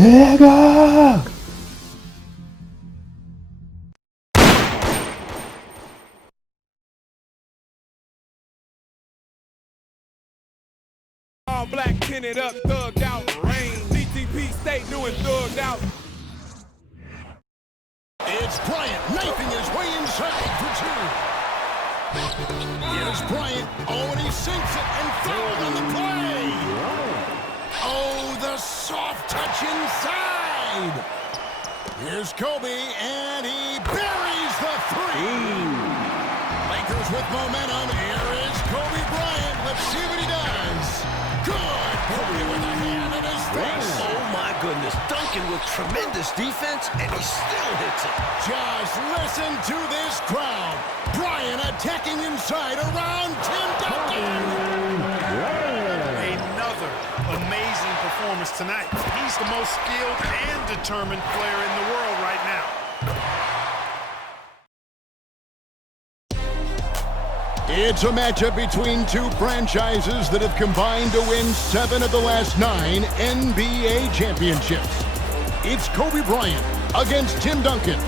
내가 All black, tinted up, thugged out, rain. DTP State doing thugged out. It's Bryant knifing his way inside for two. Here's Bryant. Oh, and he sinks it and fouled on the play. Oh, the soft touch inside. Here's Kobe, and he buries the three. Lakers with momentum. Here is Kobe Bryant. Let's see what he does. Good. Kobe with a hand in his face. Oh, my goodness. Duncan with tremendous defense, and he still hits it. Just listen to this crowd. Bryant attacking inside around Tim Duncan. Another amazing performance tonight. He's the most skilled and determined player in the world right now. It's a matchup between two franchises that have combined to win 7 of the last 9 NBA championships. It's Kobe Bryant against Tim Duncan.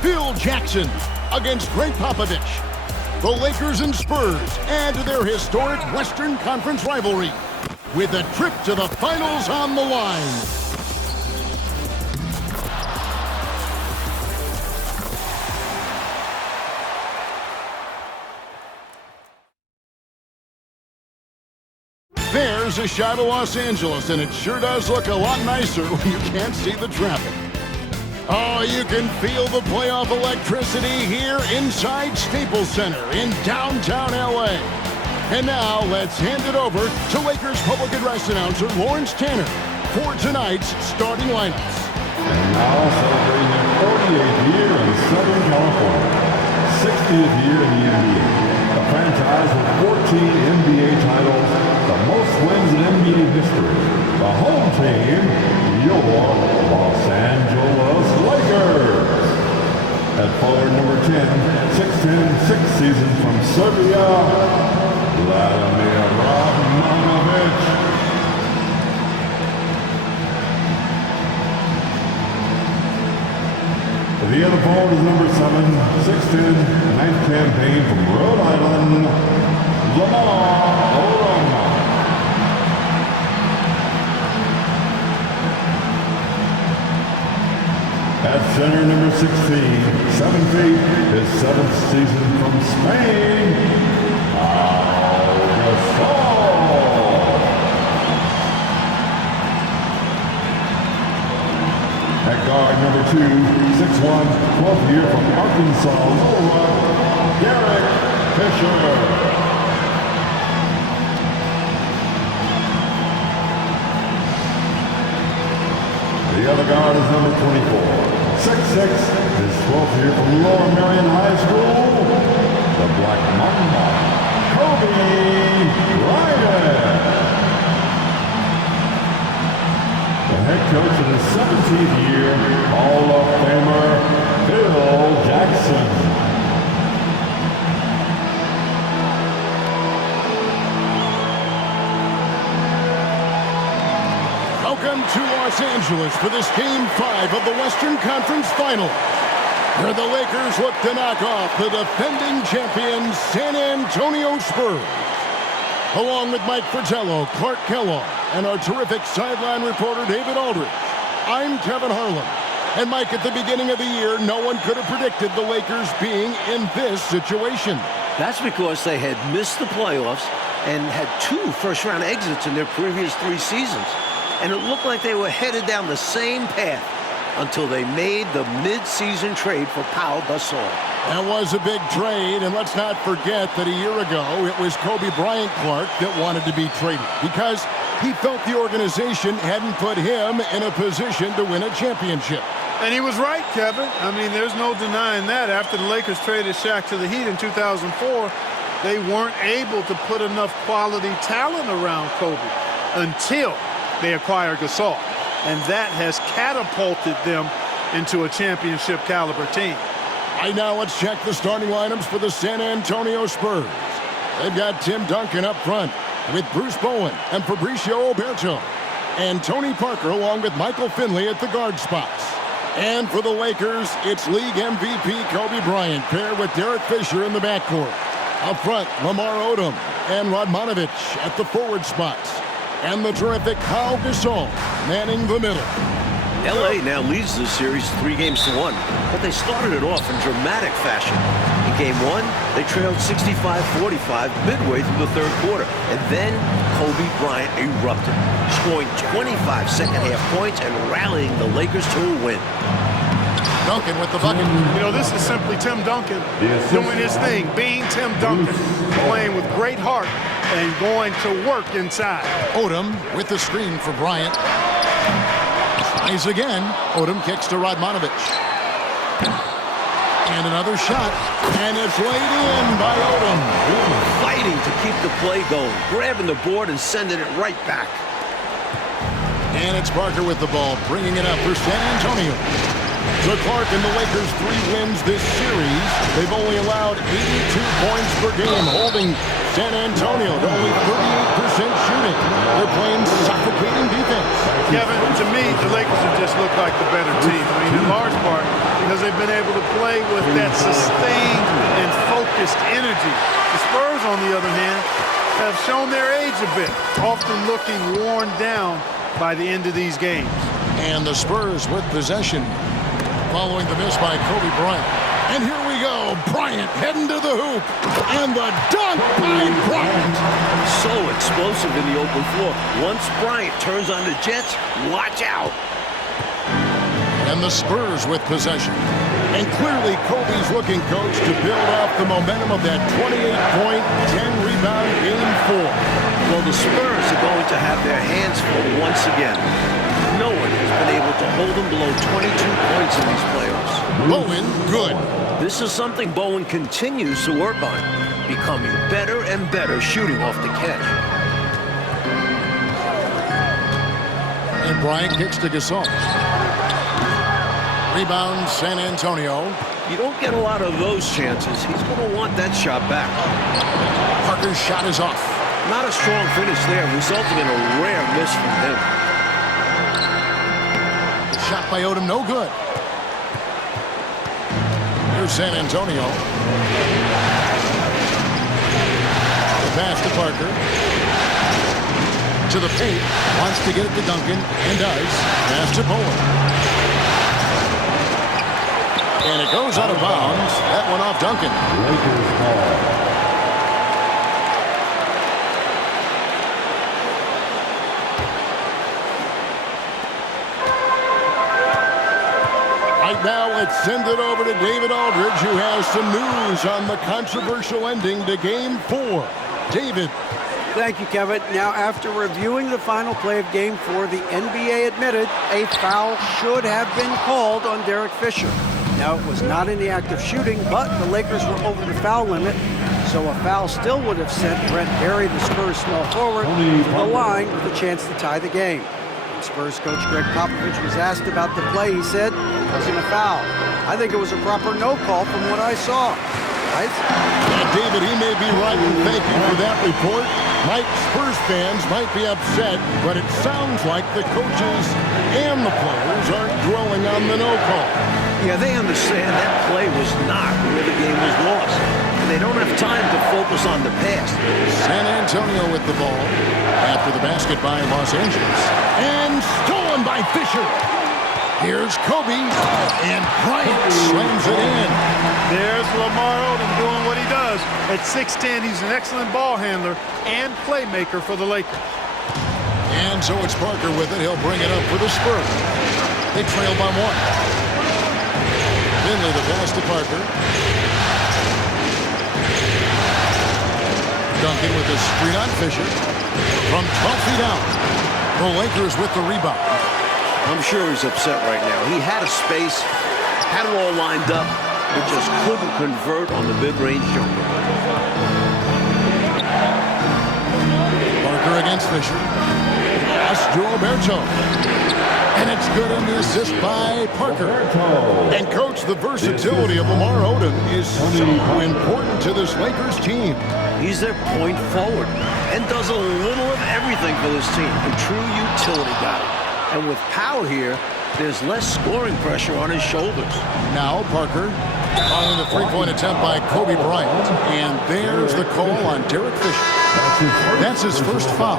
Phil Jackson against Greg Popovich. The Lakers and Spurs add to their historic Western Conference rivalry with a trip to the finals on the line. There's a shot of Los Angeles, and it sure does look a lot nicer when you can't see the traffic. Oh, you can feel the playoff electricity here inside Staples Center in downtown L.A. And now let's hand it over to Lakers public address announcer Lawrence Tanner for tonight's starting lineups. And now celebrating their 48th year in Southern California, 60th year in the NBA. A franchise with 14 NBA titles, the most wins in NBA history. The home team, your Los Angeles Lakers. At forward number 10, 6'10", 6 seasons from Serbia, Vladimir Radmanovic. The other forward is number 7, 6'10", 9th campaign from Rhode Island, Lamar Odom. At center, number 16, 7 feet, his 7th season from Spain, Gasol. At guard, number 2, 6'1", 12th year from Arkansas, Derek Fisher. The other guard is number 24, 6'6", his 12th year from Lower Merion High School, the Black Mamba, Kobe Bryant. The head coach in his 17th year, Hall of Famer Phil Jackson. Welcome to Los Angeles for this Game 5 of the Western Conference Final, where the Lakers look to knock off the defending champions San Antonio Spurs. Along with Mike Fratello, Clark Kellogg, and our terrific sideline reporter David Aldridge, I'm Kevin Harlan. And Mike, at the beginning of the year, no one could have predicted the Lakers being in this situation. That's because they had missed the playoffs and had 2 first-round exits in their previous 3 seasons. And it looked like they were headed down the same path until they made the mid-season trade for Pau Gasol. That was a big trade, and let's not forget that a year ago it was Kobe Bryant Clark that wanted to be traded because he felt the organization hadn't put him in a position to win a championship. And he was right, Kevin. I mean, there's no denying that. After the Lakers traded Shaq to the Heat in 2004, they weren't able to put enough quality talent around Kobe until they acquired Gasol. And that has catapulted them into a championship caliber team. Right now, let's check the starting lineups for the San Antonio Spurs. They've got Tim Duncan up front with Bruce Bowen and Fabricio Oberto. and Tony Parker along with Michael Finley at the guard spots. And for the Lakers, it's league MVP Kobe Bryant paired with Derek Fisher in the backcourt. Up front, Lamar Odom and Radmanovich at the forward spots. And the terrific Pau Gasol manning the middle. LA now leads the series 3-1, but they started it off in dramatic fashion. In Game 1, they trailed 65-45 midway through the third quarter, and then Kobe Bryant erupted, scoring 25 second-half points and rallying the Lakers to a win. Duncan with the bucket. You know, this is simply Tim Duncan doing his thing, being Tim Duncan, playing with great heart and going to work inside. Odom with the screen for Bryant. Tries again. Odom kicks to Radmanovich. And another shot. And it's laid in by Odom. Fighting to keep the play going, grabbing the board and sending it right back. And it's Parker with the ball, bringing it up for San Antonio. So Clark and the Lakers 3 wins this series. They've only allowed 82 points per game, holding San Antonio to only 38% shooting. They're playing suffocating defense. Kevin, to me, the Lakers have just looked like the better team. I mean, in large part because they've been able to play with that sustained and focused energy. The Spurs, on the other hand, have shown their age a bit, often looking worn down by the end of these games. And the Spurs with possession following the miss by Kobe Bryant. And here we go. Bryant heading to the hoop. And the dunk by Bryant. So explosive in the open floor. Once Bryant turns on the Jets, watch out. And the Spurs with possession. And clearly Kobe's looking, coach, to build off the momentum of that 28-point, 10-rebound Game 4. Well, the Spurs are going to have their hands full once again. No one has been able to hold them below 22 points in these playoffs. Bowen, good. This is something Bowen continues to work on, becoming better and better shooting off the catch. And Bryant kicks to Gasol. Rebound, San Antonio. You don't get a lot of those chances. He's going to want that shot back. Parker's shot is off. Not a strong finish there, resulting in a rare miss from him. Shot by Odom, no good. Here's San Antonio. The pass to Parker. To the paint. Wants to get it to Duncan, and does. Pass to Bowen. And it goes out of bounds. That one off Duncan. Lakers ball. Right now, let's send it over to David Aldridge, who has some news on the controversial ending to Game 4. David. Thank you, Kevin. Now, after reviewing the final play of Game 4, the NBA admitted a foul should have been called on Derek Fisher. Now, it was not in the act of shooting, but the Lakers were over the foul limit, so a foul still would have sent Brent Berry, the Spurs small forward, to the line with a chance to tie the game. When Spurs coach Greg Popovich was asked about the play, he said it wasn't a foul. I think it was a proper no call from what I saw. Right? David, he may be right, and thank you for that report. Spurs fans might be upset, but it sounds like the coaches and the players aren't dwelling on the no call. Yeah, they understand that play was not where the game was lost, and they don't have time to focus on the past. San Antonio with the ball after the basket by Los Angeles. And stolen by Fisher. Here's Kobe, and Bryant slams it in. There's Lamar Odom doing what he does. At 6'10", he's an excellent ball handler and playmaker for the Lakers. And so it's Parker with it. He'll bring it up for the Spurs. They trail by 1. Finley the pass to Parker. Duncan with the screen on Fisher. From 12 feet out. The Lakers with the rebound. I'm sure he's upset right now. He had a space, had it all lined up, but just couldn't convert on the mid-range jumper. Parker against Fisher. Pass to Roberto. And it's good on the assist by Parker. And, Coach, the versatility of Lamar Odom is so important to this Lakers team. He's their point forward, and does a little of everything for this team. A true utility guy. And with Powell here, there's less scoring pressure on his shoulders. Now Parker following the three-point attempt by Kobe Bryant. And there's the call on Derek Fisher. That's his first foul.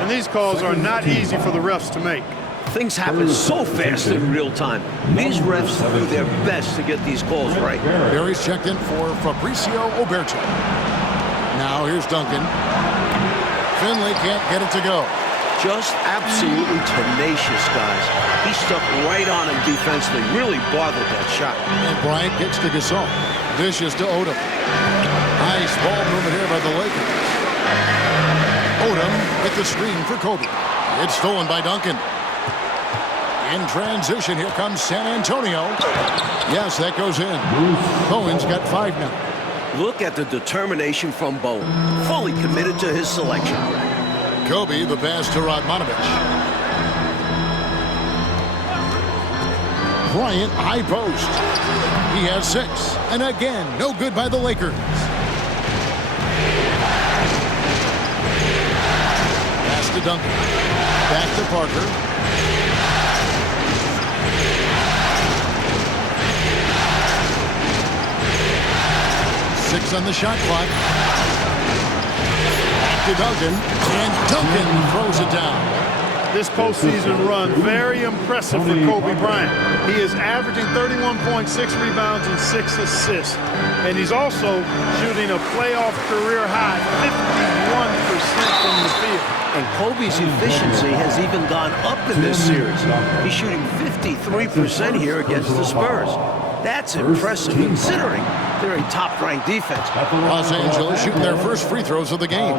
And these calls are not easy for the refs to make. Things happen so fast in real time. These refs do their best to get these calls right. Barry's checked in for Fabricio Oberto. Now here's Duncan. Finley can't get it to go. Just absolutely tenacious, guys. He stuck right on him defensively. Really bothered that shot. And Bryant gets to Gasol. Dishes to Odom. Nice ball movement here by the Lakers. Odom with the screen for Kobe. It's stolen by Duncan. In transition, here comes San Antonio. Yes, that goes in. Bowen's got 5 now. Look at the determination from Bowen. Fully committed to his selection. Kobe, the pass to Radmanovich. Bryant, high post. He has 6. And again, no good by the Lakers. Pass to Duncan. Back to Parker. Six on the shot clock. Back to Duncan. And Duncan throws it down. This postseason run, very impressive for Kobe Bryant. He is averaging 31.6 rebounds and 6 assists. And he's also shooting a playoff career high, 51% from the field. And Kobe's efficiency has even gone up in this series. He's shooting 53% here against the Spurs. That's impressive considering they're a top-ranked defense. Los Angeles shooting their first free throws of the game.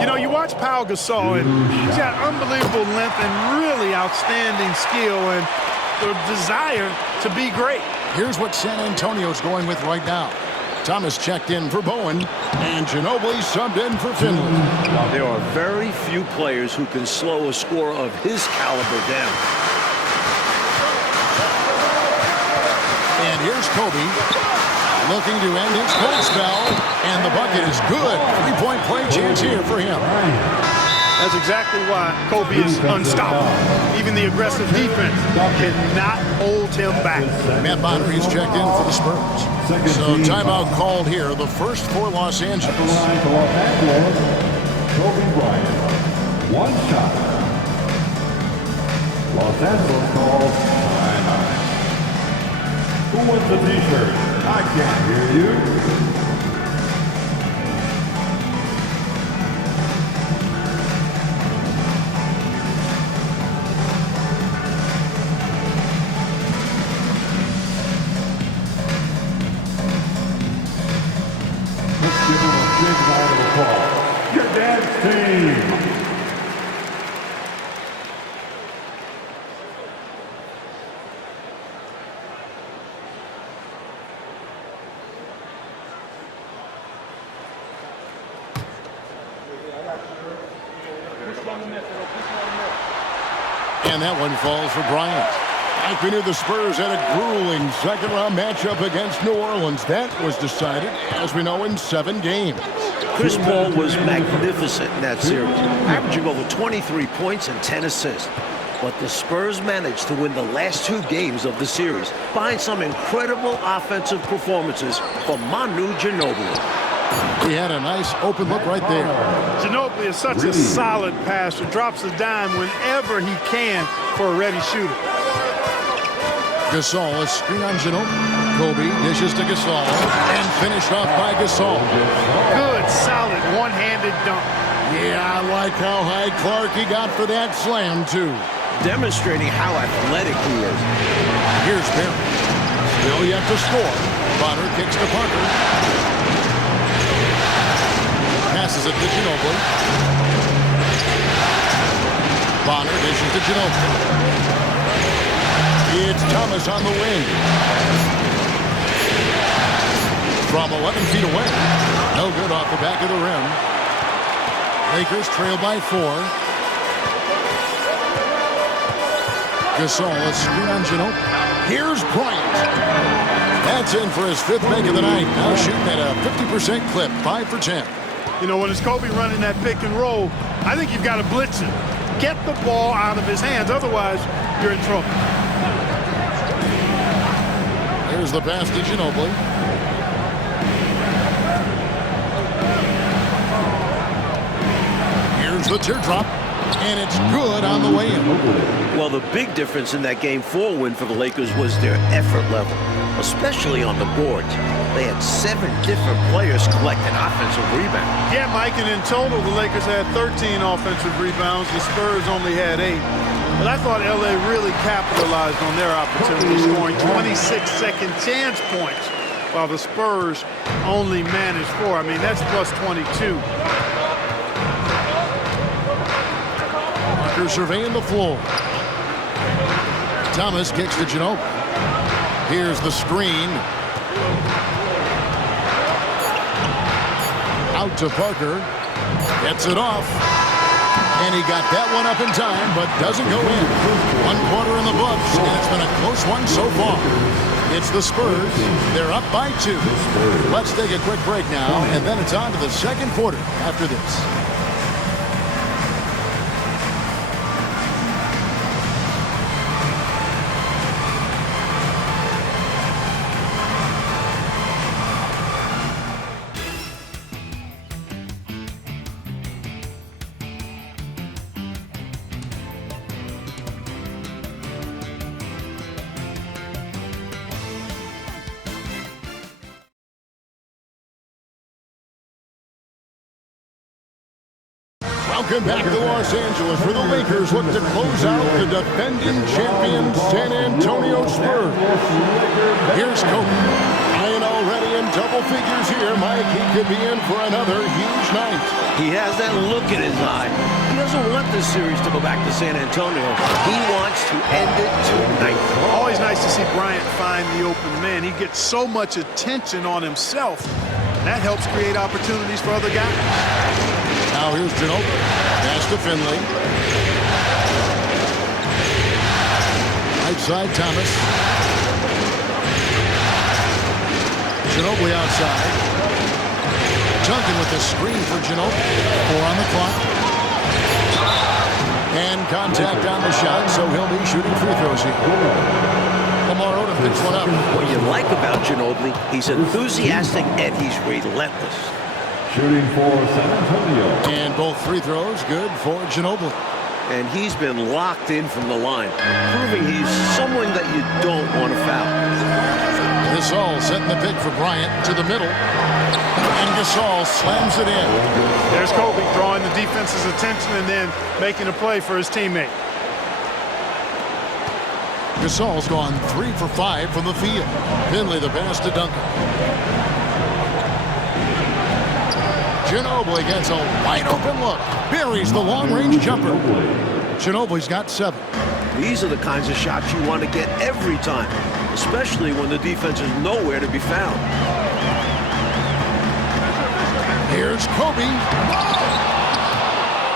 You know, you watch Pau Gasol, and he's got unbelievable length and really outstanding skill and the desire to be great. Here's what San Antonio's going with right now. Thomas checked in for Bowen, and Ginobili subbed in for Finley. There are very few players who can slow a score of his caliber down. And here's Kobe, looking to end his cold spell, and the bucket is good. 3-point play chance here for him. That's exactly why Kobe is unstoppable. Even the aggressive defense cannot hold him back. Matt Bonnery's checked in for the Spurs. So timeout called here, the first for Los Angeles. Kobe Bryant, 1 shot. Los Angeles calls timeout. Who wants the t-shirt? I can't hear you. Let's give them a big round of applause. Your dad's team. And that one falls for Bryant. Like we knew, the Spurs had a grueling second-round matchup against New Orleans. That was decided, as we know, in 7 games. Chris Paul was magnificent in that series, averaging over 23 points and 10 assists. But the Spurs managed to win the last 2 games of the series behind some incredible offensive performances from Manu Ginobili. He had a nice open look right there. Ginobili is such a solid passer, drops a dime whenever he can for a ready shooter. Gasol, a screen on Ginobili. Kobe dishes to Gasol and finished off by Gasol. Good, solid, one-handed dunk. Yeah, I like how high Clark he got for that slam, too. Demonstrating how athletic he is. Here's Barry. Still yet to score. Bonner kicks to Parker. Passes it to Ginobili. Bonner dishes to Ginobili. It's Thomas on the wing. From 11 feet away. No good off the back of the rim. Lakers trail by 4. Gasol, a screen on Ginobili. Here's Bryant. That's in for his 5th make of the night. Now shooting at a 50% clip, 5 for 10. You know, when it's Kobe running that pick and roll, I think you've got to blitz him. Get the ball out of his hands. Otherwise, you're in trouble. Here's the pass to Ginobili. Here's the teardrop. And it's good on the way in. Well, the big difference in that Game 4 win for the Lakers was their effort level, especially on the boards. They had 7 different players collecting offensive rebounds. Yeah, Mike, and in total, the Lakers had 13 offensive rebounds. The Spurs only had 8. But I thought L.A. really capitalized on their opportunity, scoring 26 second chance points, while the Spurs only managed 4. I mean, that's plus 22. Surveying the floor. Thomas kicks to Ginobili. Here's the screen. Out to Parker. Gets it off. And he got that one up in time, but doesn't go in. 1 quarter in the books, and it's been a close one so far. It's the Spurs. They're up by 2. Let's take a quick break now, and then it's on to the second quarter after this. Welcome back to Los Angeles, where the Lakers look to close out the defending champion San Antonio Spurs. Here's Kobe. Ryan already in double figures here. Mike, he could be in for another huge night. He has that look in his eye. He doesn't want this series to go back to San Antonio. He wants to end it tonight. Always nice to see Bryant find the open man. He gets so much attention on himself. That helps create opportunities for other guys. Now here's Ginobili. Pass to Finley. Right side, Thomas. Ginobili outside. Duncan with the screen for Ginobili. 4 on the clock. And contact on the shot, so he'll be shooting free throws here. Lamar Odom picks one up. What you like about Ginobili, he's enthusiastic and he's relentless. Shooting for San Antonio. And both free throws good for Ginobili. And he's been locked in from the line, proving he's someone that you don't want to foul. Gasol setting the pick for Bryant to the middle. And Gasol slams it in. There's Kobe drawing the defense's attention and then making a play for his teammate. Gasol's gone 3 for 5 from the field. Finley the pass to Duncan. Ginobili gets a wide open look. Buries the long-range jumper. Ginobili's got 7. These are the kinds of shots you want to get every time, especially when the defense is nowhere to be found. Here's Kobe.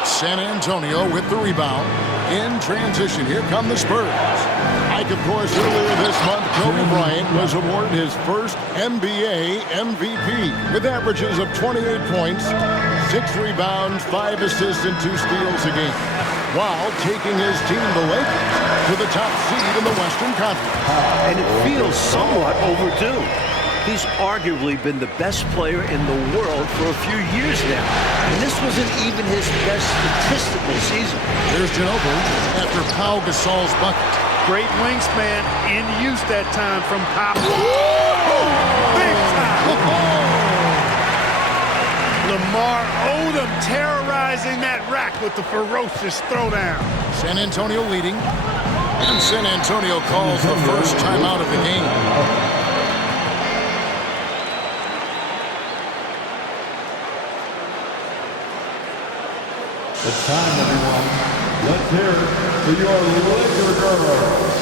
San Antonio with the rebound. In transition, here come the Spurs. Like, of course, earlier this month, Kobe Bryant was awarded his first NBA MVP with averages of 28 points, 6 rebounds, 5 assists, and 2 steals a game, while taking his team, the Lakers, to the top seed in the Western Conference. And it feels somewhat overdue. He's arguably been the best player in the world for a few years now. And this wasn't even his best statistical season. There's Ginobili after Pau Gasol's bucket. Great wingspan in use that time from Pau. Big time. Lamar Odom terrorizing that rack with the ferocious throwdown. San Antonio leading. And San Antonio calls the first timeout of the game. It's time, everyone. Let's hear it for your Laker girls.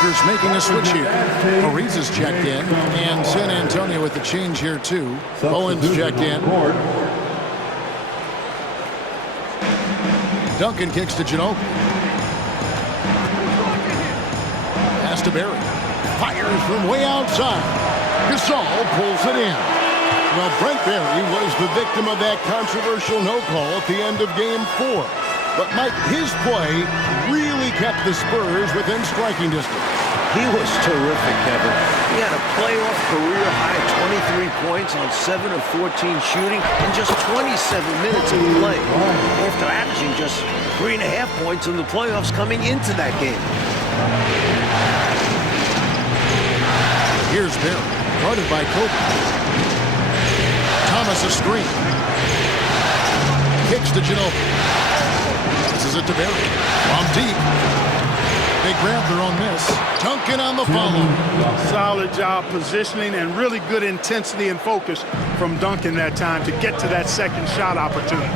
Lakers making a switch here. Ariza's checked in, and San Antonio with the change here too. Bowen's checked in. Duncan kicks to Ginobili. Pass to Barry. Fires from way outside. Gasol pulls it in. Well, Brent Barry was the victim of that controversial no call at the end of Game 4. But, Mike, his play really kept the Spurs within striking distance. He was terrific, Kevin. He had a playoff career-high 23 points on 7 of 14 shooting in just 27 minutes of play, after averaging just 3.5 points in the playoffs coming into that game. Here's Barry, guarded by Kobe. Thomas a screen. Kicks to Ginobili. Passes it to Barry. From deep. They grab their own miss. Duncan on the follow. Solid job positioning and really good intensity and focus from Duncan that time to get to that second shot opportunity.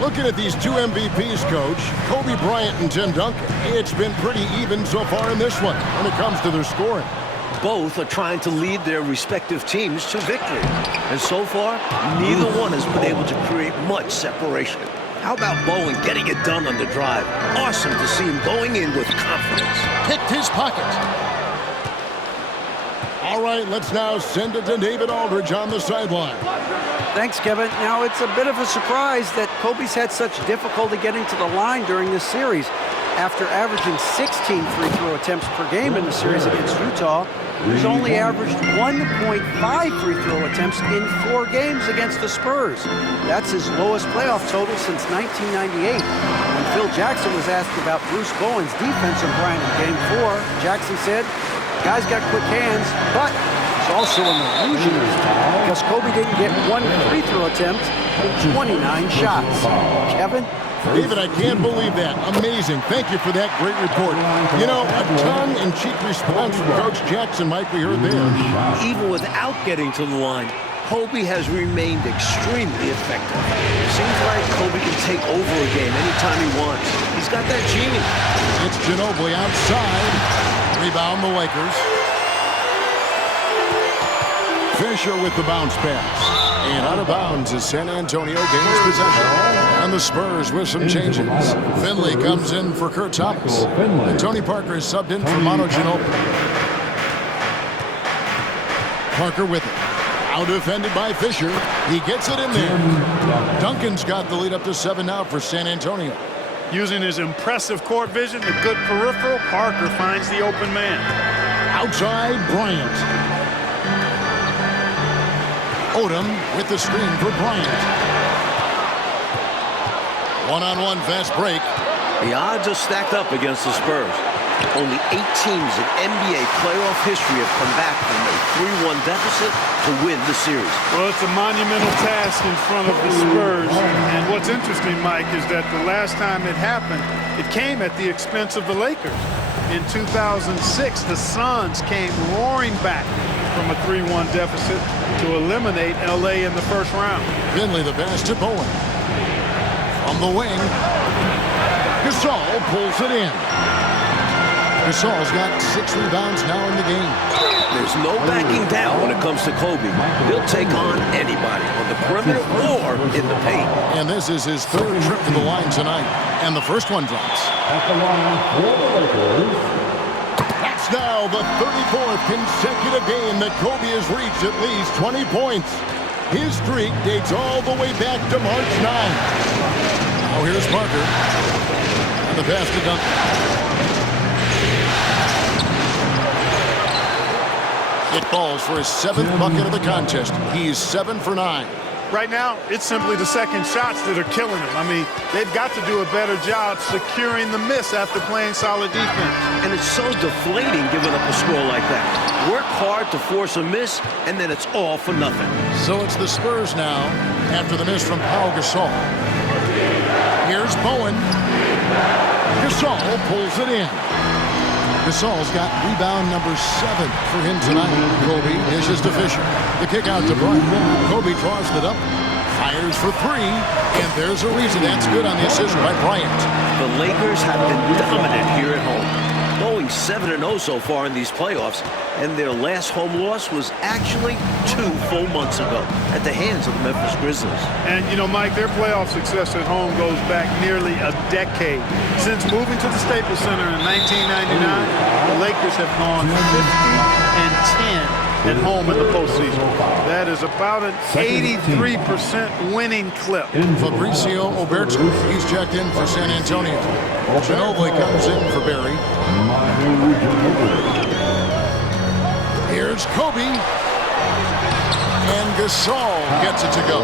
Looking at these two MVPs, Coach, Kobe Bryant and Tim Duncan, it's been pretty even so far in this one when it comes to their scoring. Both are trying to lead their respective teams to victory. And so far, neither one has been able to create much separation. How about Bowen getting it done on the drive? Awesome to see him going in with confidence. Picked his pocket. All right, let's now send it to David Aldridge on the sideline. Thanks, Kevin. Now, it's a bit of a surprise that Kobe's had such difficulty getting to the line during this series. After averaging 16 free throw attempts per game in the series against Utah, he's only averaged 1.5 free throw attempts in 4 games against the Spurs. That's his lowest playoff total since 1998. When Phil Jackson was asked about Bruce Bowen's defense on Bryant in Game 4, Jackson said, "Guy's got quick hands, but he's also an illusionist because Kobe didn't get 1 free throw attempt in 29 shots." Kevin? David, I can't believe that. Amazing. Thank you for that great report. You know, a tongue-in-cheek response from Coach Jackson, Mike, we heard there. Even without getting to the line, Kobe has remained extremely effective. Seems like Kobe can take over a game anytime he wants. He's got that gene. It's Ginobili outside. Rebound the Lakers. Fisher with the bounce pass. And out of bounds as San Antonio gains possession. And the Spurs with some changes. Finley comes in for Kurt Thomas. And Tony Parker is subbed in for Manu Ginobili. Parker with it. Out defended by Fisher. He gets it in there. Duncan's got the lead up to 7 now for San Antonio. Using his impressive court vision, the good peripheral, Parker finds the open man. Outside, Bryant. Odom with the screen for Bryant. One-on-one fast break. The odds are stacked up against the Spurs. Only 8 teams in NBA playoff history have come back from a 3-1 deficit to win the series. Well, it's a monumental task in front of the Spurs. And what's interesting, Mike, is that the last time it happened, it came at the expense of the Lakers. In 2006, the Suns came roaring back from a 3-1 deficit to eliminate LA in the first round. Finley the pass to Bowen. From the wing, Gasol pulls it in. Gasol's got 6 rebounds now in the game. There's no backing down when it comes to Kobe. He'll take on anybody on the perimeter or in the paint. And this is his 3rd trip to the line tonight. And the first one drops. At the line for the Lakers. That's now the 34th consecutive game that Kobe has reached at least 20 points. His streak dates all the way back to March 9. Now here's Parker. And the pass to Duncan. It falls for his 7th bucket of the contest. He's 7 for 9. Right now, it's simply the second shots that are killing him. I mean, they've got to do a better job securing the miss after playing solid defense. And it's so deflating giving up a score like that. Work hard to force a miss, and then it's all for nothing. So it's the Spurs now after the miss from Pau Gasol. Here's Bowen. Gasol pulls it in. Gasol's got rebound number 7 for him tonight. Kobe dishes to Fisher. The kick out to Bryant. Kobe draws it up, fires for 3, and there's a reason that's good on the assist by Bryant. The Lakers have been dominant here at home. going 7-0 so far in these playoffs, and their last home loss was actually 2 full months ago at the hands of the Memphis Grizzlies. And, you know, Mike, their playoff success at home goes back nearly a decade. Since moving to the Staples Center in 1999, the Lakers have gone 50-10 at home in the postseason. That is about an 83% winning clip. Fabricio Oberto, he's checked in for San Antonio. Ginobili comes in for Barry. Here's Kobe. And Gasol gets it to go.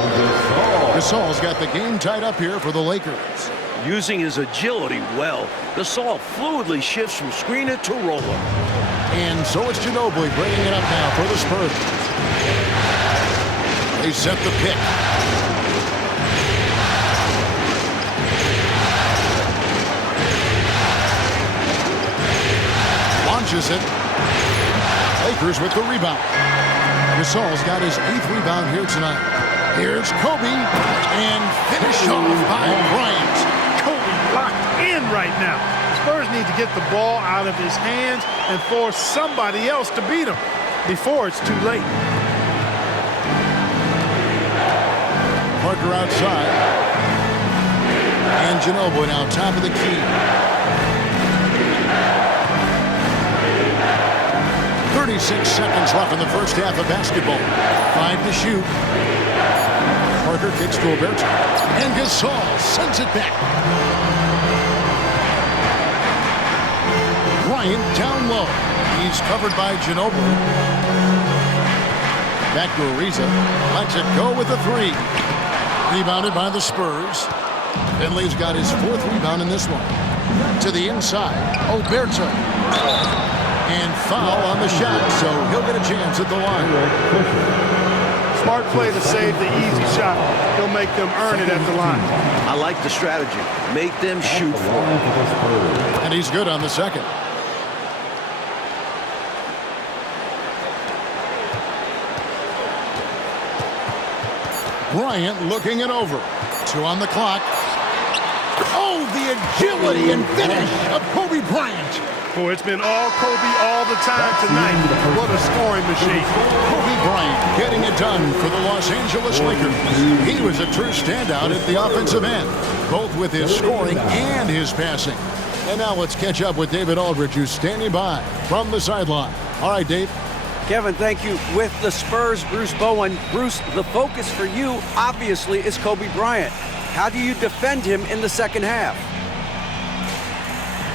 Gasol's got the game tied up here for the Lakers. Using his agility well, Gasol fluidly shifts from screener to roller. And so it's Ginobili bringing it up now for the Spurs. They set the pick. Launches it. Lakers with the rebound. Gasol's got his 8th rebound here tonight. Here's Kobe. And finish off by Bryant. Kobe locked in right now. The Spurs need to get the ball out of his hands and force somebody else to beat him before it's too late. Parker outside. And Ginobili now top of the key. 36 seconds left in the first half of basketball. 5 to shoot. Parker kicks to Oberto. And Gasol sends it back. Bryant down low. He's covered by Ginobili. Back to Ariza. Lets it go with a 3. Rebounded by the Spurs. Finley's got his 4th rebound in this one. To the inside. Oberto. And foul on the shot, so he'll get a chance at the line. Smart play to save the easy shot. He'll make them earn it at the line. I like the strategy. Make them shoot for it. And he's good on the second. Bryant looking it over. 2 on the clock. Oh, the agility and finish of Kobe Bryant. Oh, it's been all Kobe all the time tonight. What a scoring machine. Kobe Bryant getting it done for the Los Angeles Lakers. He was a true standout at the offensive end, both with his scoring and his passing. And now let's catch up with David Aldridge, who's standing by from the sideline. All right, Dave. Kevin, thank you. With the Spurs, Bruce Bowen. Bruce, the focus for you, obviously, is Kobe Bryant. How do you defend him in the second half?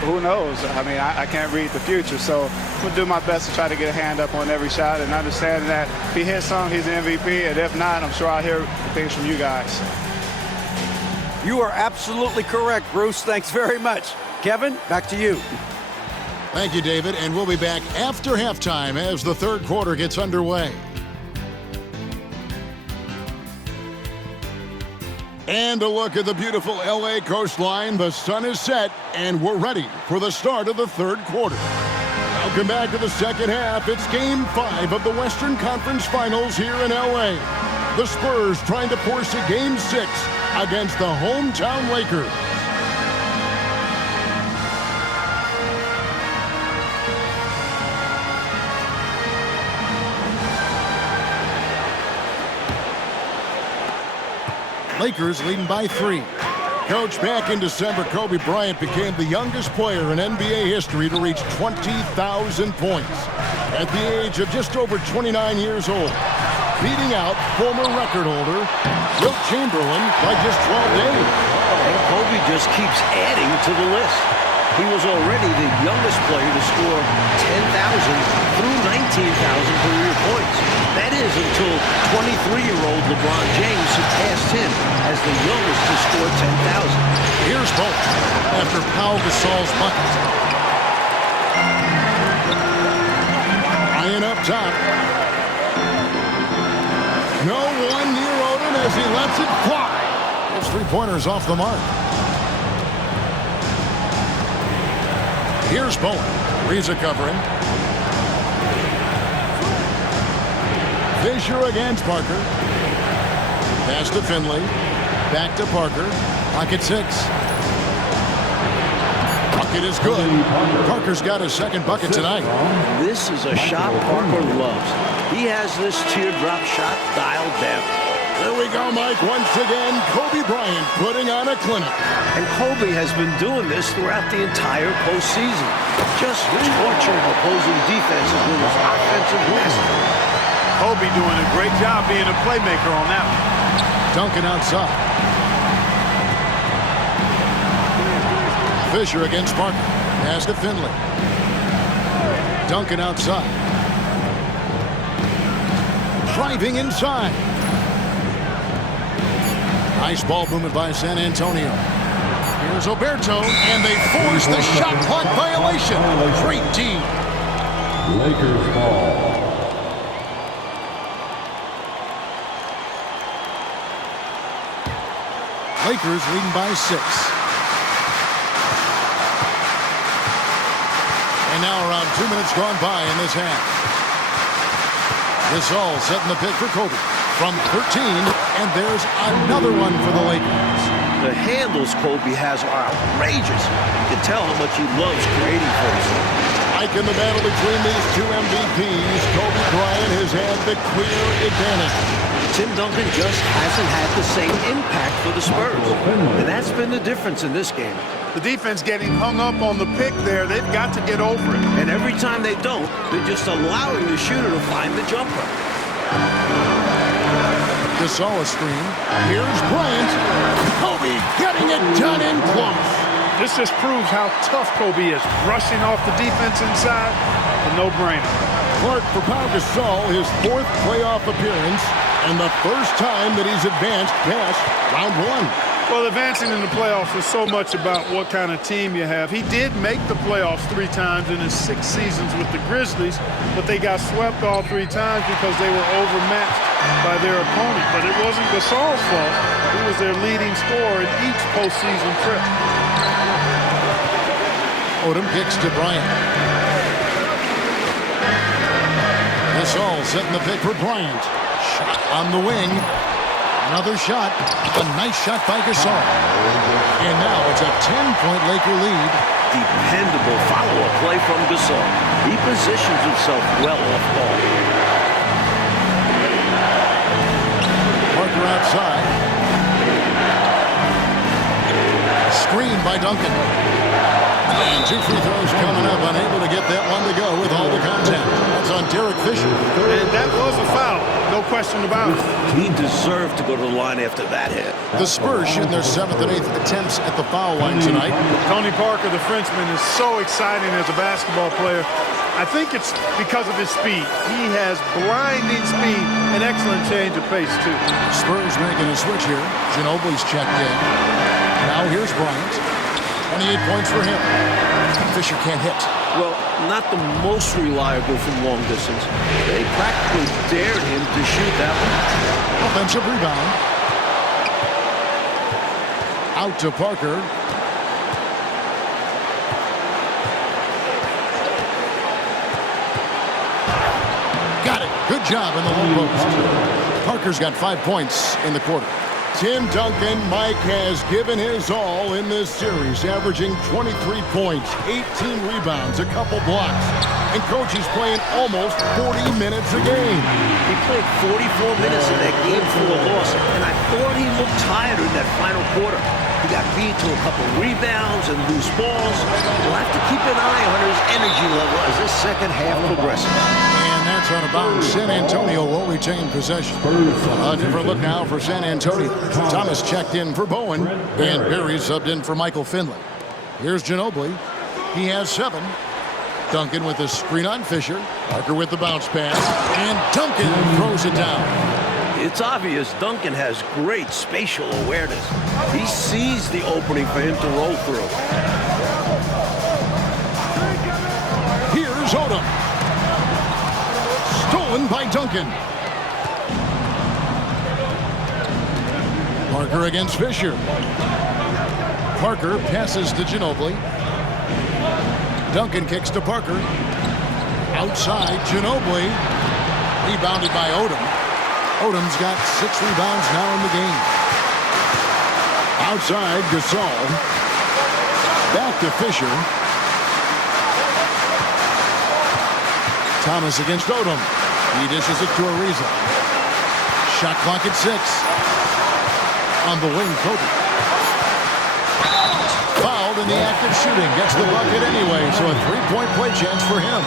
Who knows? I mean, I can't read the future, so I'm going to do my best to try to get a hand up on every shot and understand that if he hits some, he's an MVP, and if not, I'm sure I'll hear things from you guys. You are absolutely correct, Bruce. Thanks very much. Kevin, back to you. Thank you, David, and we'll be back after halftime as the third quarter gets underway. And a look at the beautiful LA coastline. The sun is set, and we're ready for the start of the third quarter. Welcome back to the second half. It's Game 5 of the Western Conference Finals here in LA. The Spurs trying to force a Game 6 against the hometown Lakers. Lakers leading by 3. Coach, back in December, Kobe Bryant became the youngest player in NBA history to reach 20,000 points at the age of just over 29 years old, beating out former record holder Wilt Chamberlain by just 12 days. And Kobe just keeps adding to the list. He was already the youngest player to score 10,000 through 19,000 career points. That is until 23-year-old LeBron James surpassed him as the youngest to score 10,000. Here's both after Pau Gasol's bucket. Ryan up top. No one near Odin as he lets it fly. Those 3-pointers off the mark. Here's Bowen. Reza covering. Fisher against Parker. Pass to Finley. Back to Parker. Pocket 6. bucket is good. Parker's got his second bucket tonight. This is a shot Parker loves. He has this teardrop shot dialed down. There we go, Mike. Once again, Kobe Bryant putting on a clinic. And Kobe has been doing this throughout the entire postseason. Just torturing opposing defenses with his offensive mastery. Kobe doing a great job being a playmaker on that one. Duncan outside. Fisher against Parker. Pass to Finley. Duncan outside. Driving inside. Nice ball movement by San Antonio. Here's Oberto, and they force the shot clock violation. Great team. Lakers ball. Lakers leading by 6. And now around 2 minutes gone by in this half. This all setting the pick for Kobe from 13, and there's another one for the Lakers. The handles Kobe has are outrageous. You can tell how much he loves creating for himself. Like in the battle between these two MVPs, Kobe Bryant has had the clear advantage. Tim Duncan just hasn't had the same impact for the Spurs. And that's been the difference in this game. The defense getting hung up on the pick there. They've got to get over it. And every time they don't, they're just allowing the shooter to find the jumper. Gasol a screen. Here's Bryant. Kobe getting it done in close. This just proves how tough Kobe is. Rushing off the defense inside, a no-brainer. Clark for Pau Gasol, his 4th playoff appearance, and the first time that he's advanced past round 1. Well, advancing in the playoffs is so much about what kind of team you have. He did make the playoffs 3 times in his 6 seasons with the Grizzlies, but they got swept all 3 times because they were overmatched by their opponent. But it wasn't Gasol's fault. He was their leading scorer in each postseason trip. Odom kicks to Bryant. Gasol setting the pick for Bryant. Shot on the wing. Another shot. A nice shot by Gasol. And now it's a 10-point Laker lead. Dependable follow-up play from Gasol. He positions himself well off ball. Parker outside. Screen by Duncan. And 2 free throws coming up. Unable to get that one to go with all the contact. That's on Derek Fisher. And that was a foul. No question about it. He deserved to go to the line after that hit. The Spurs shooting their 7th and 8th attempts at the foul line tonight. Tony Parker, the Frenchman, is so exciting as a basketball player. I think it's because of his speed. He has blinding speed and excellent change of pace, too. Spurs making a switch here. Ginobili's checked in. Now here's Bryant. 28 points for him. Fisher can't hit. Well, not the most reliable from long distance. They practically dared him to shoot that one. Offensive rebound. Out to Parker. Got it. Good job in the low post. Parker's got 5 points in the quarter. Tim Duncan, Mike, has given his all in this series, averaging 23 points, 18 rebounds, a couple blocks. And Coach is playing almost 40 minutes a game. He played 44 minutes in that game for a loss, and I thought he looked tired in that final quarter. He got beat to a couple rebounds and loose balls. We'll have to keep an eye on his energy level as this second half progresses. And that's out of bounds. San Antonio will retain possession. A different look now for San Antonio. Thomas checked in for Bowen, and Barry subbed in for Michael Finley. Here's Ginobili. He has 7. Duncan with the screen on Fisher. Parker with the bounce pass. And Duncan throws it down. It's obvious Duncan has great spatial awareness. He sees the opening for him to roll through. Here's Odom. Stolen by Duncan. Parker against Fisher. Parker passes to Ginobili. Duncan kicks to Parker. Outside, Ginobili. Rebounded by Odom. Odom's got 6 rebounds now in the game. Outside, Gasol. Back to Fisher. Thomas against Odom. He dishes it to Ariza. Shot clock at 6. On the wing, Kobe. Fouled in the act of shooting. Gets the bucket anyway, so a three-point play chance for him.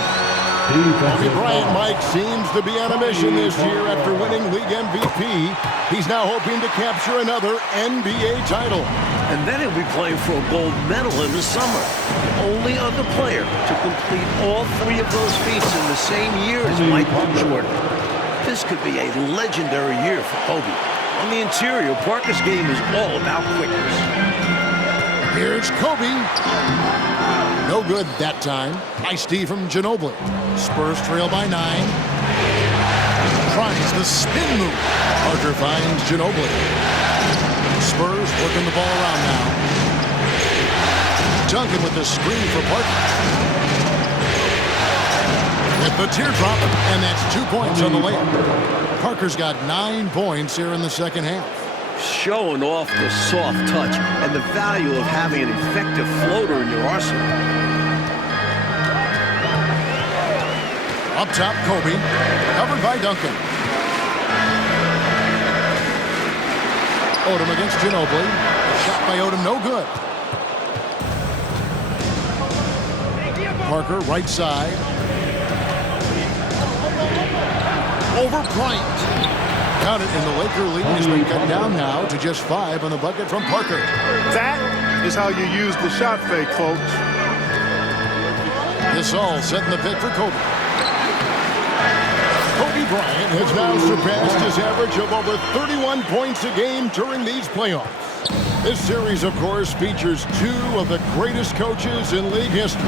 Kobe Bryant, Mike, seems to be on a mission this year after winning league MVP. He's now hoping to capture another NBA title. And then he'll be playing for a gold medal in the summer. The only other player to complete all 3 of those feats in the same year as Michael Jordan. This could be a legendary year for Kobe. On the interior, Parker's game is all about quickness. Here's Kobe. No good that time. Nice D from Ginobili. Spurs trail by 9. Tries the spin move. Parker finds Ginobili. Spurs working the ball around now. Duncan with the screen for Parker. With the teardrop, and that's 2 points on the layup. Parker's got 9 points here in the second half. Showing off the soft touch and the value of having an effective floater in your arsenal. Up top, Kobe. Covered by Duncan. Odom against Ginobili. Shot by Odom, no good. Parker, right side. Over Bryant. Count it, and the Laker lead has been cut down now to just 5 on the bucket from Parker. That is how you use the shot fake, folks. This all setting the pick for Kobe. Kobe Bryant has now surpassed his average of over 31 points a game during these playoffs. This series, of course, features 2 of the greatest coaches in league history.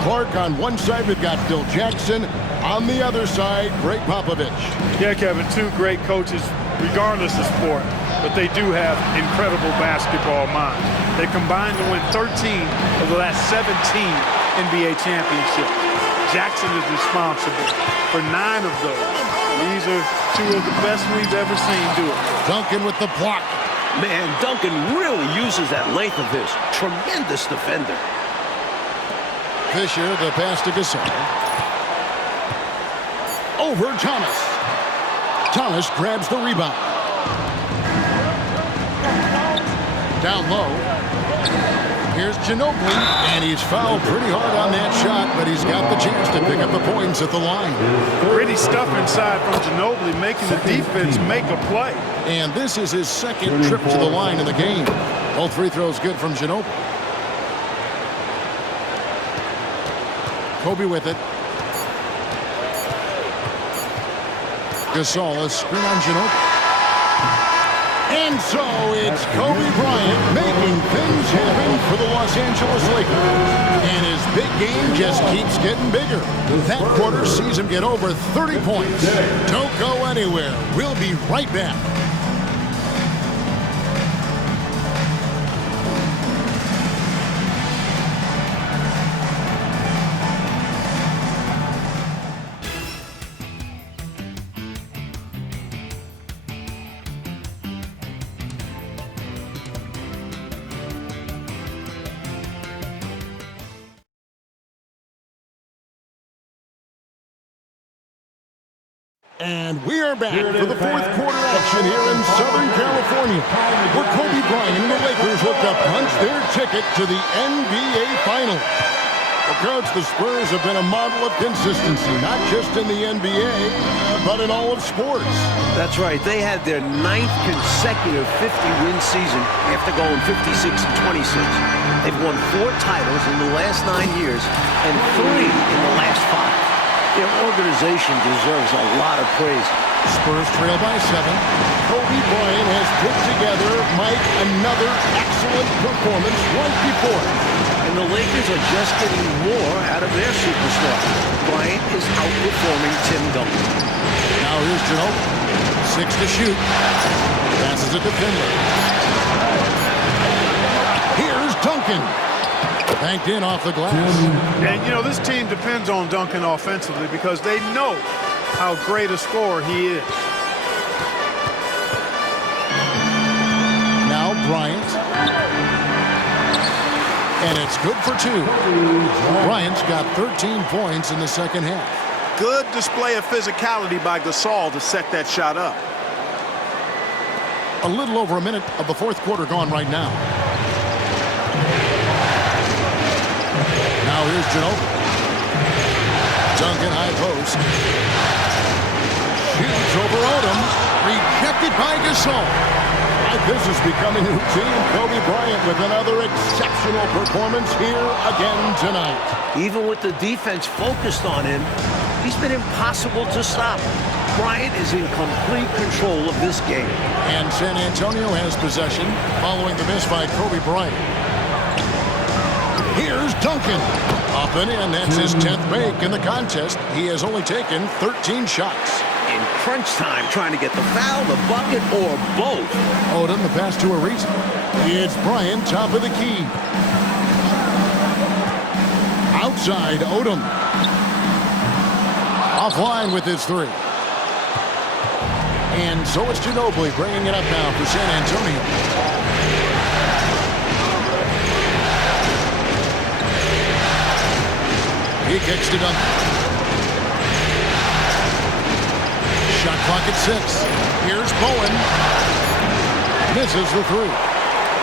Clark on one side, we've got Phil Jackson. On the other side, Greg Popovich. Yeah, Kevin, 2 great coaches, regardless of sport, but they do have incredible basketball minds. They combined to win 13 of the last 17 NBA championships. Jackson is responsible for 9 of those. These are 2 of the best we've ever seen do it. Duncan with the block. Man, Duncan really uses that length of his. Tremendous defender. Fisher, the pass to Gasol. Over Thomas. Thomas grabs the rebound. Down low. Here's Ginobili, and he's fouled pretty hard on that shot, but he's got the chance to pick up the points at the line. Pretty stuff inside from Ginobili, making the defense make a play. And this is his second trip to the line in the game. Both free throws good from Ginobili. Kobe with it. Gasol, a screen on Ginobili. And so it's Kobe Bryant making things happen for the Los Angeles Lakers. And his big game just keeps getting bigger. That quarter sees him get over 30 points. Don't go anywhere. We'll be right back. And we are back for the fourth quarter action here in Southern California, where Kobe Bryant and the Lakers look to punch their ticket to the NBA Finals. Well, Coach, the Spurs have been a model of consistency, not just in the NBA, but in all of sports. That's right. They had their 9th consecutive 50-win season after going 56 and 26. They've won 4 titles in the last 9 years and 3 in the last 5. Their organization deserves a lot of praise. Spurs trail by 7. Kobe Bryant has put together, Mike, another excellent performance right before. And the Lakers are just getting more out of their superstar. Bryant is outperforming Tim Duncan. Now here's Ginobili. 6 to shoot. Passes it to Finley. Here's Duncan. Banked in off the glass. And, you know, this team depends on Duncan offensively because they know how great a scorer he is. Now Bryant. And it's good for 2. Bryant's got 13 points in the second half. Good display of physicality by Gasol to set that shot up. A little over a minute of the fourth quarter gone right now. Now here's Ginobili. Duncan high post. Shoots over Odom. Rejected by Gasol. This is becoming routine. Kobe Bryant with another exceptional performance here again tonight. Even with the defense focused on him, he's been impossible to stop. Bryant is in complete control of this game. And San Antonio has possession following the miss by Kobe Bryant. Here's Duncan. Up and in. That's his 10th make in the contest. He has only taken 13 shots. In crunch time, trying to get the foul, the bucket, or both. Odom, the pass to Ariza. It's Bryant, top of the key. Outside, Odom. Offline with his three. And so it's Ginobili bringing it up now for San Antonio. He kicks to Duncan. Shot clock at 6. Here's Bowen. Misses the three.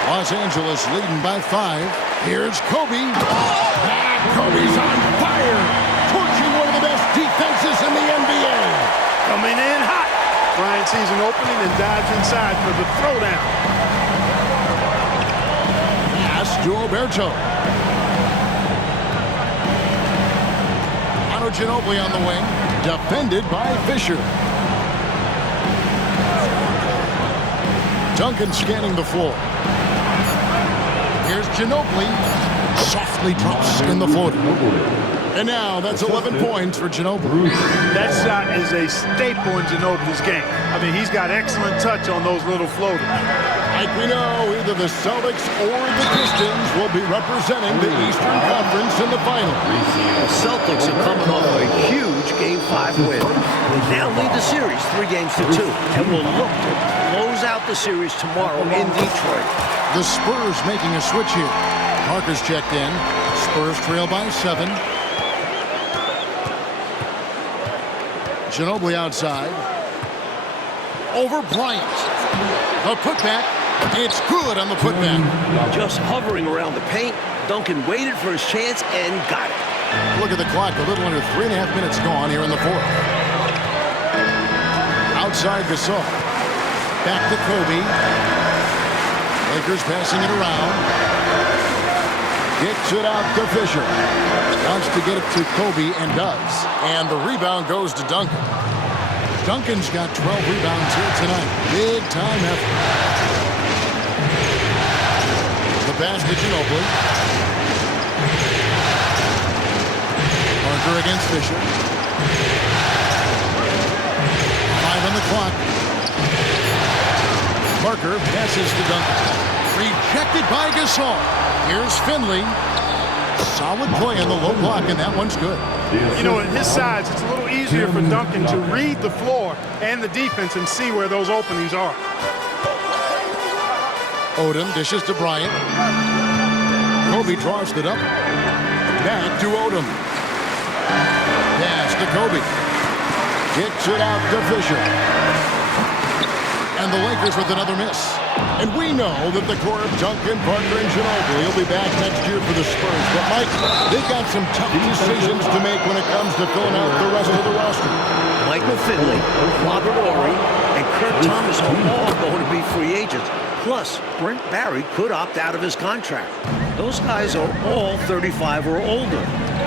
Los Angeles leading by 5. Here's Kobe. And Kobe's on fire. Torching one of the best defenses in the NBA. Coming in hot. Bryant sees an opening and dives inside for the throwdown. Pass to Alberto. Ginobili on the wing. Defended by Fisher. Duncan scanning the floor. Here's Ginobili. Softly drops in the floater. And now that's 11 points for Ginobili. That shot is a staple in Ginobili's game. I mean, he's got excellent touch on those little floaters. Like we know, either the Celtics or the Pistons will be representing the Eastern Conference in the final. The Celtics are coming off a huge Game 5 win. They now lead the series 3-2 and will look to close out the series tomorrow in Detroit. The Spurs making a switch here. Parker's checked in. Spurs trail by 7. Ginobili outside. Over Bryant. A putback. It's good on the putback. Just hovering around the paint, Duncan waited for his chance and got it. Look at the clock. A little under 3.5 minutes gone here in the fourth. Outside Gasol. Back to Kobe. Lakers passing it around. Gets it out to Fisher. Wants to get it to Kobe and does. And the rebound goes to Duncan. Duncan's got 12 rebounds here tonight. Big time effort. The pass to Ginobili. Parker against Fisher. 5 on the clock. Parker passes to Duncan. Rejected by Gasol. Here's Finley. Solid play on the low block, and that one's good. You know, at his size, it's a little easier for Duncan to read the floor and the defense and see where those openings are. Odom dishes to Bryant. Kobe draws it up. Back to Odom. Pass to Kobe. Gets it out to Fisher. And the Lakers with another miss. And we know that the core of Duncan, Parker, and Ginobili will be back next year for the Spurs. But, Mike, they've got some tough decisions to make when it comes to filling out the rest of the roster. Michael Finley, Robert Horry, and Kurt Thomas are all going to be free agents. Plus, Brent Barry could opt out of his contract. Those guys are all 35 or older.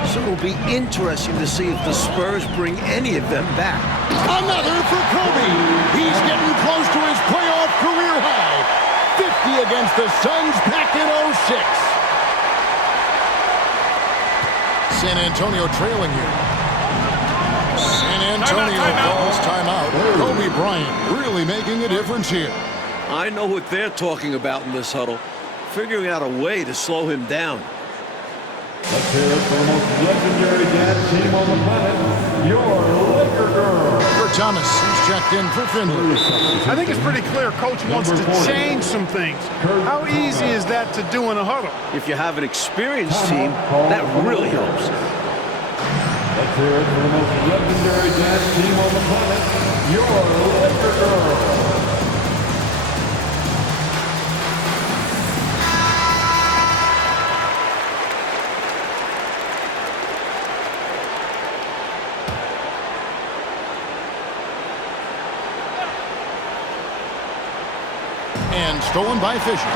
So it'll be interesting to see if the Spurs bring any of them back. Another for Kobe. He's getting close to his playoff career high. 50 against the Suns back in 06. San Antonio trailing here. San Antonio calls timeout. Kobe Bryant really making a difference here. I know what they're talking about in this huddle. Figuring out a way to slow him down. Let's hear it for the most legendary dad team on the planet, your Laker girl. For Thomas, he's checked in for Finley. I think it's pretty clear Coach wants to change some things. How easy is that to do in a huddle? If you have an experienced team, that really helps. Let's hear it for the most legendary dance team on the planet, your Laker Girls. And stolen by Fisher.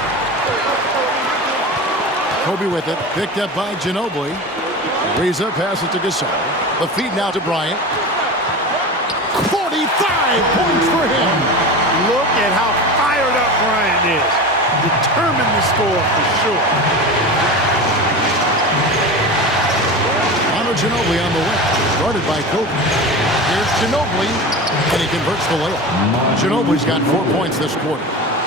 Kobe with it, picked up by Ginobili. Ariza passes to Gasol. The feed now to Bryant. 45 points for him. Look at how fired up Bryant is. Determined to score for sure. Ginobili on the way. Guarded by Kobe. Here's Ginobili, and he converts the layup. Ginobili's got 4 points this quarter.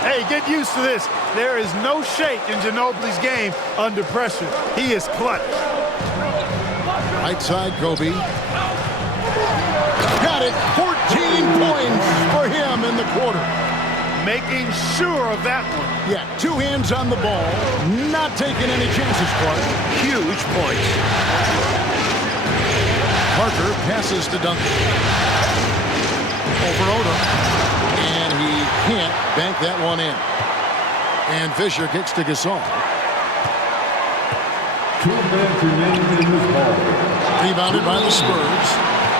Hey, get used to this. There is no shake in Ginobili's game under pressure. He is clutch. Right side, Kobe. Got it. 14 points for him in the quarter. Making sure of that one. Yeah, 2 hands on the ball. Not taking any chances, Clark. Huge points. Parker passes to Duncan. Over Odom. And he can't bank that one in. And Fisher kicks to Gasol. 2 minutes remaining in this ball. Rebounded by the Spurs.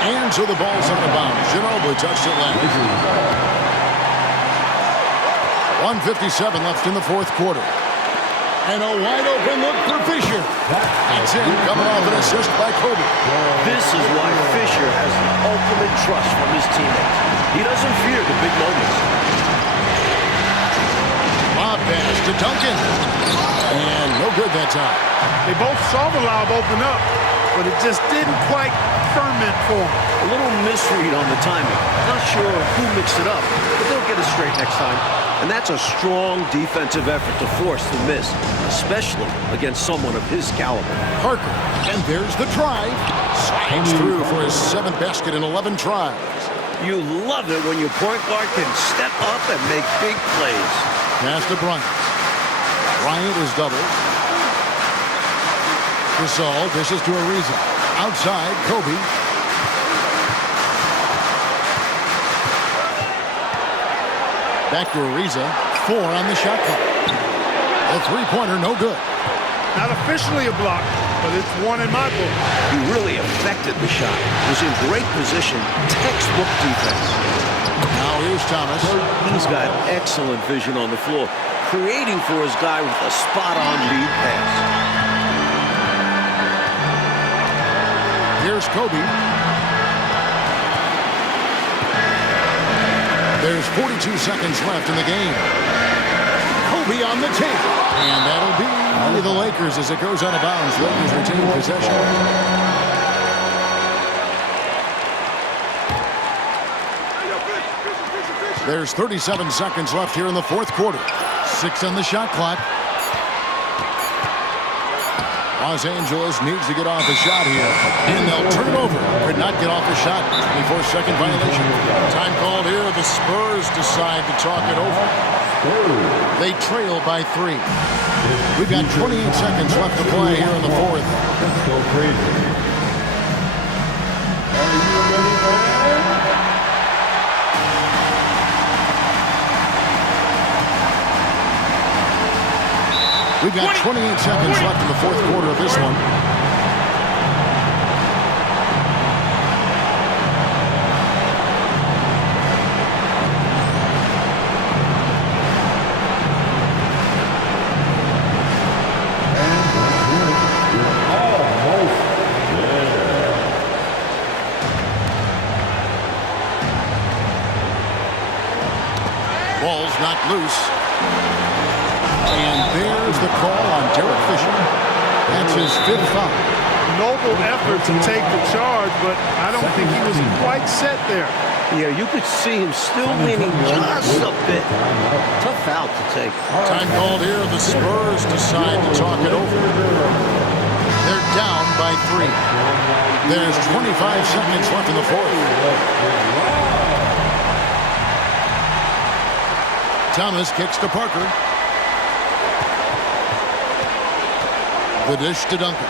And so the ball's out of bounds. Ginobili touched it last. 1:57 left in the fourth quarter. And a wide open look for Fisher. That's in, coming off an assist by Kobe. This is why Fisher has the ultimate trust from his teammates. He doesn't fear the big moments. Lob pass to Duncan. And no good that time. They both saw the lob open up, but it just didn't quite ferment for them. A little misread on the timing. Not sure who mixed it up, but they'll get it straight next time. And that's a strong defensive effort to force the miss, especially against someone of his caliber. Parker, and there's the drive. Slides through for his 7th basket in 11 tries. You love it when your point guard can step up and make big plays. Pass to Bryant. Bryant is doubled. Gasol dishes to Ariza. Outside, Kobe. Back to Ariza. 4 on the shot clock. The three-pointer, no good. Not officially a block, but it's one in my book. He really affected the shot. Was in great position. Textbook defense. Now here's Thomas. He's got excellent vision on the floor, creating for his guy with a spot-on lead pass. Here's Kobe. There's 42 seconds left in the game. Kobe on the tape. And that'll be the Lakers as it goes out of bounds. Lakers retain possession. There's 37 seconds left here in the fourth quarter. 6 on the shot clock. Los Angeles needs to get off a shot here, and they'll turn it over. Could not get off a shot. 24-second violation. Time called here. The Spurs decide to talk it over. They trail by 3. We've got 28 seconds left to play here in the fourth. Let's go crazy. Are you ready, man? We've got 28 seconds left in the fourth quarter of this one. Ball's knocked loose. And there's the call on Derek Fisher. That's his 5th foul. Noble effort to take the charge, but I don't think he was quite set there. Yeah, you could see him still leaning just a bit. Tough foul to take. Time called here. The Spurs decide to talk it over. They're down by 3. There's 25 seconds left in the fourth. Thomas kicks to Parker. The dish to Duncan.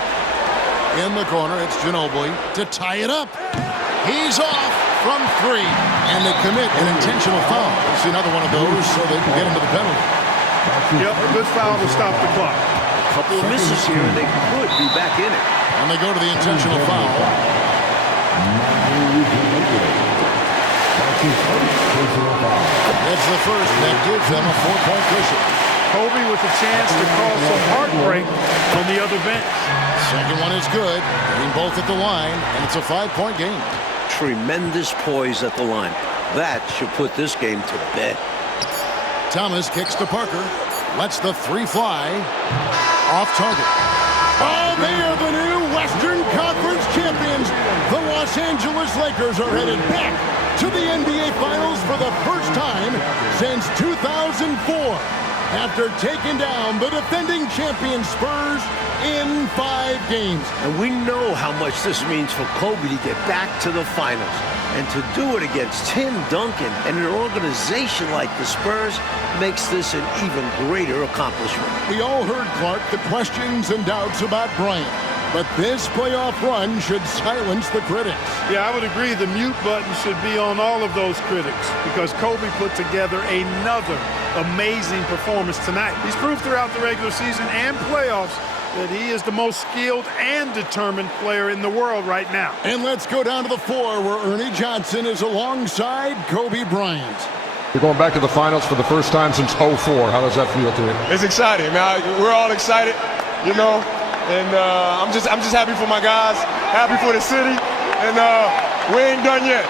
In the corner, it's Ginobili to tie it up. He's off from 3, and they commit an intentional foul. We'll see another one of those so they can get into the penalty. Yep, a good foul to stop the clock. A couple of misses here, and they could be back in it. And they go to the intentional foul. It's the first that gives them a 4-point cushion. Kobe with a chance to cause some heartbreak on the other bench. Second one is good. Getting both at the line, and it's a 5-point game. Tremendous poise at the line. That should put this game to bed. Thomas kicks to Parker. Lets the 3 fly. Off target. Oh, they are the new Western Conference champions. The Los Angeles Lakers are headed back to the NBA Finals for the first time since 2004. After taking down the defending champion Spurs in 5 games. And we know how much this means for Kobe to get back to the finals. And to do it against Tim Duncan and an organization like the Spurs makes this an even greater accomplishment. We all heard, Clark, the questions and doubts about Bryant. But this playoff run should silence the critics. Yeah, I would agree. The mute button should be on all of those critics because Kobe put together another amazing performance tonight. He's proved throughout the regular season and playoffs that he is the most skilled and determined player in the world right now. And let's go down to the floor where Ernie Johnson is alongside Kobe Bryant. You're going back to the finals for the first time since '04. How does that feel to you? It's exciting, man. We're all excited, you know, and I'm just happy for my guys, happy for the city, and we ain't done yet.